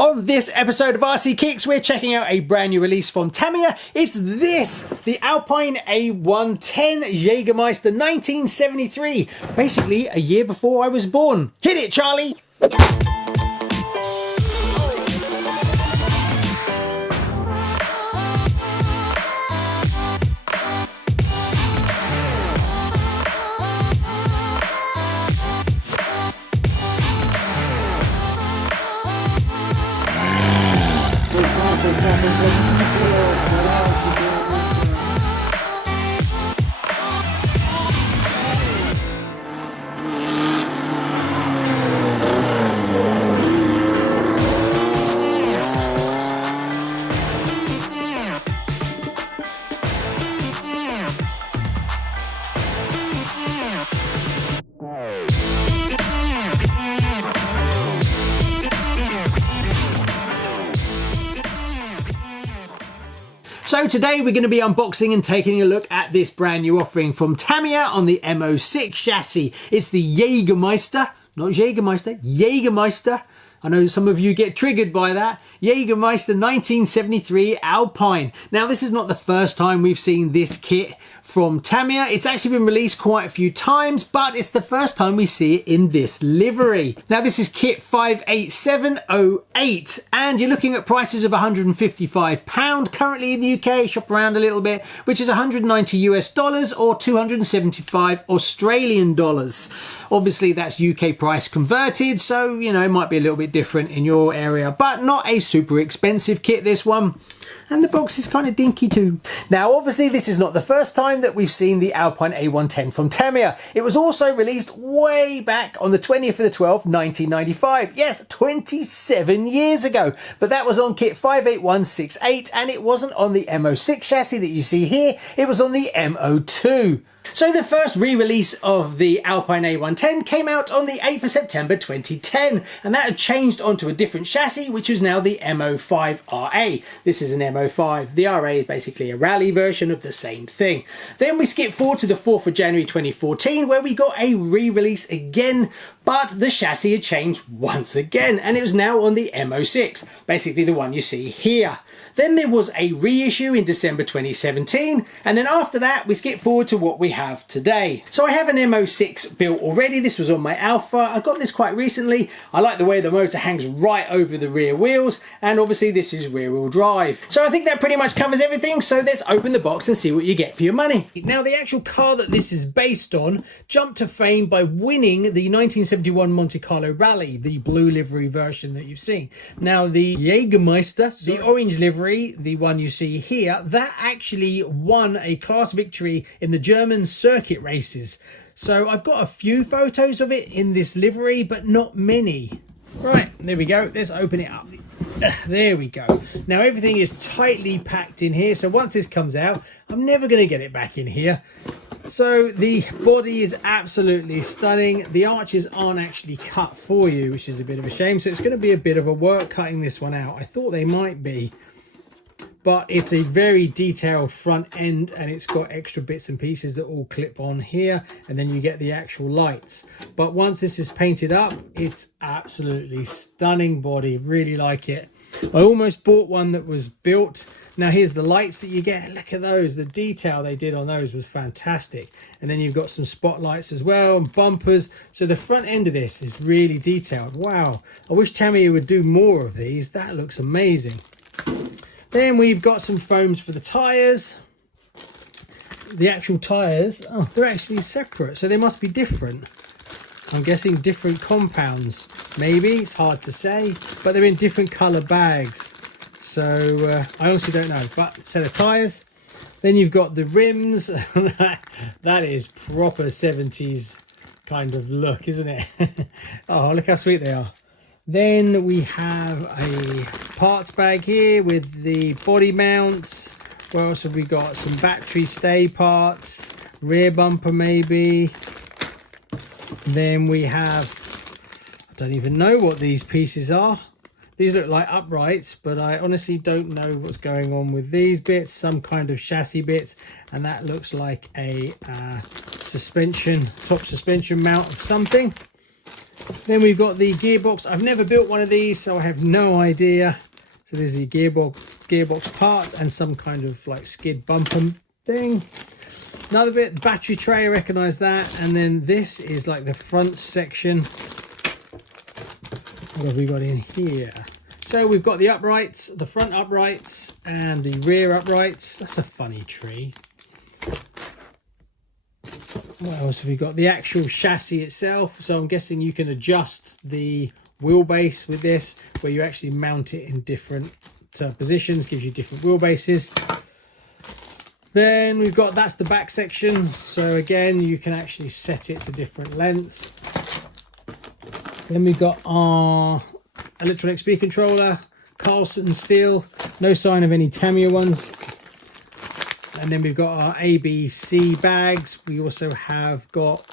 On this episode of RC Kicks, we're checking out a brand new release from Tamiya. It's this, the Alpine A110 Jägermeister 1973, basically a year before I was born. Hit it, Charlie! So today we're going to be unboxing and taking a look at this brand new offering from Tamiya on the M06 chassis. It's the Jägermeister, not Jägermeister, Jägermeister. I know some of you get triggered by that. Jägermeister 1973 Alpine. Now this is not the first time we've seen this kit from Tamiya. It's actually been released quite a few times, but it's the first time we see it in this livery. Now this is kit 58708 and you're looking at prices of £155 currently in the UK. Shop around a little bit, which is 190 US dollars or 275 Australian dollars. Obviously that's UK price converted, so you know it might be a little bit different in your area, but not a super expensive kit, this one. And the box is kind of dinky too. Now obviously this is not the first time that we've seen the Alpine A110 from Tamiya. It was also released way back on the 20th of the 12th, 1995. Yes, 27 years ago. But that was on kit 58168 and it wasn't on the M06 chassis that you see here. It was on the M02. So the first re-release of the Alpine A110 came out on the 8th of September 2010 and that had changed onto a different chassis which is now the M05 RA. This is an M05. The RA is basically a rally version of the same thing. Then we skip forward to the 4th of January 2014 where we got a re-release again, but the chassis had changed once again and it was now on the M06, basically the one you see here. Then there was a reissue in December 2017 and then after that we skip forward to what we have today. So I have an M06 built already. This was on my Alpha. I got this quite recently. I like the way the motor hangs right over the rear wheels and obviously this is rear wheel drive. So I think that pretty much covers everything, so let's open the box and see what you get for your money. Now the actual car that this is based on jumped to fame by winning the 1971 Monte Carlo Rally, the blue livery version that you've seen. Now the Jägermeister, the orange livery, the one you see here, that actually won a class victory in the German circuit races. So I've got a few photos of it in this livery, but not many. Right, there we go. Let's open it up. There we go. Now everything is tightly packed in here, so once this comes out, I'm never going to get it back in here. So the body is absolutely stunning. The arches aren't actually cut for you, which is a bit of a shame. So it's going to be a bit of a work cutting this one out. I thought they might be, but it's a very detailed front end and it's got extra bits and pieces that all clip on here, and then you get the actual lights. But once this is painted up, it's absolutely stunning body. Really like it. I almost bought one that was built. Now here's the lights that you get. Look at those. The detail they did on those was fantastic. And then you've got some spotlights as well and bumpers. So the front end of this is really detailed. Wow. I wish Tamiya would do more of these. That looks amazing. Then we've got some foams for the tyres. The actual tyres, oh, they're actually separate, so they must be different. I'm guessing different compounds, maybe. It's hard to say, but they're in different colour bags. So I honestly don't know, but set of tyres. Then you've got the rims. That is proper 70s kind of look, isn't it? Oh, look how sweet they are. Then we have a parts bag here with the body mounts. What else have we got? Some battery stay parts, rear bumper maybe. Then we have, I don't even know what these pieces are. These look like uprights, but I honestly don't know what's going on with these bits. Some kind of chassis bits, and that looks like a suspension, top suspension mount of something. Then we've got the gearbox. I've never built one of these, so I have no idea. So there's the gearbox parts and some kind of like skid bumper thing. Another bit, battery tray, I recognise that. And then this is like the front section. What have we got in here? So we've got the uprights, the front uprights and the rear uprights. That's a funny tree. What else have we got? The actual chassis itself. So I'm guessing you can adjust the wheelbase with this, where you actually mount it in different positions, gives you different wheelbases. Then we've got, that's the back section. So again, you can actually set it to different lengths. Then we've got our electronic speed controller, Carlson steel, no sign of any Tamiya ones. And then we've got our ABC bags. We also have got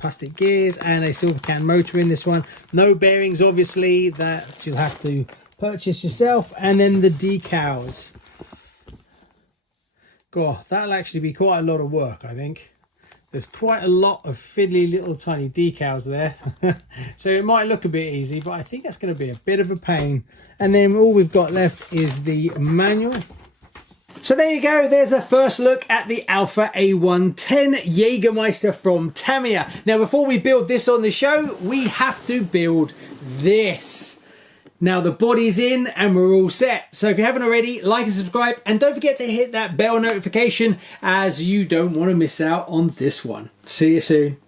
plastic gears and a silver can motor in this one. No bearings, obviously, that you'll have to purchase yourself. And then the decals. God, that'll actually be quite a lot of work, I think. There's quite a lot of fiddly little tiny decals there. So it might look a bit easy, but I think that's going to be a bit of a pain. And then all we've got left is the manual. So there you go, there's a first look at the Alpha A110 Jägermeister from Tamiya. Now before we build this on the show, we have to build this. Now the body's in and we're all set. So if you haven't already, like and subscribe, and don't forget to hit that bell notification as you don't want to miss out on this one. See you soon.